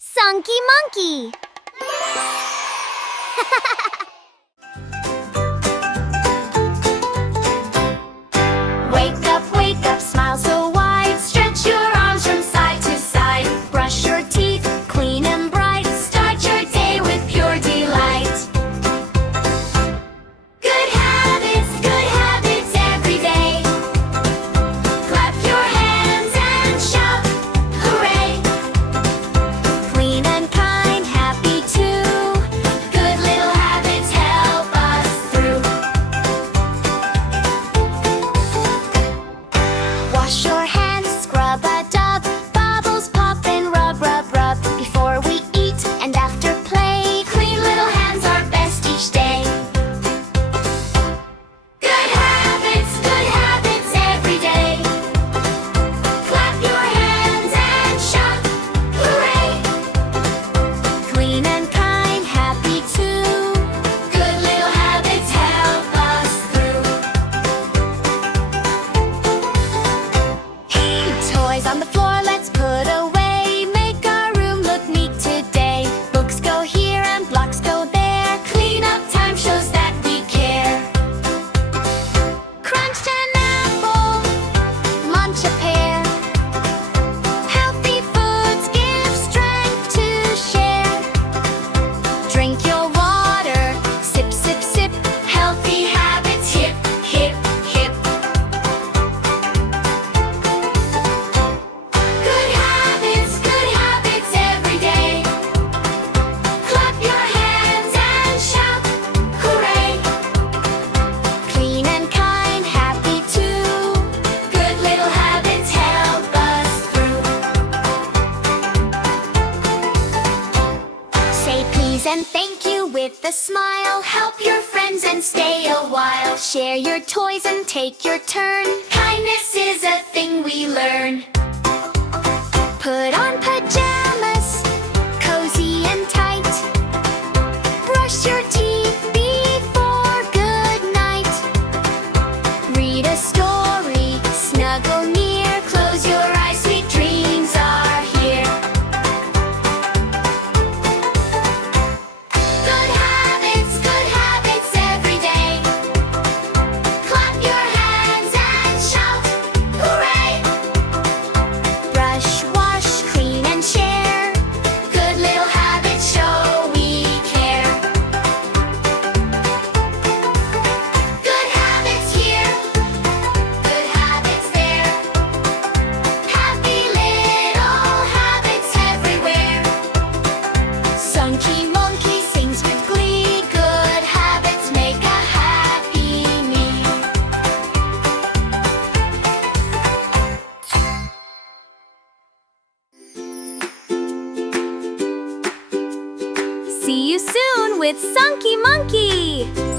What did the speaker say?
SonkeyMonkey. Wake up, smile so wide. Stretch your arms from side to side. Brush your teeth, clean and bright. Start your day with pure delight. Good habits every day. Clap your hands and shout, hooray! Clean and kind, happy too. Good little habits help us through. Wash your hands, scrub a dub. Bubbles pop and rub, rub, rub. Before we eat and after play, clean little hands are best each day. Good habits every day. Clap your hands and shout, hooray! Clean and kind, happy too. Good little habits help us through. Toys on the floor, let's put away. Make our room look neat today. Books go here and blocks go there. Clean up time shows that we care. Crunch an apple, munch a pear. Healthy foods give strength to share. Drink your water, sip, sip, sip. Healthy habits, hip, hip, hip. Good habits every day. Clap your hands and shout, hooray! Clean and kind, happy too. Good little habits help us through. Say please and thank you with a smile. Help your friends and stay a while. Share your toys and take your turn. Kindness is a thing we learn. Put on pajamas, cozy and tight. Brush your teeth before good night. Read a story, snuggle near. Close your eyes, sweet dreams are here. Good habits every day. Clap your hands and shout, hooray! Brush, wash, clean and share. Good little habits show we care. Good habits here, good habits there. Happy little habits everywhere. SonkeyMonkey sings with glee. Good habits make a happy me. See you soon with SonkeyMonkey!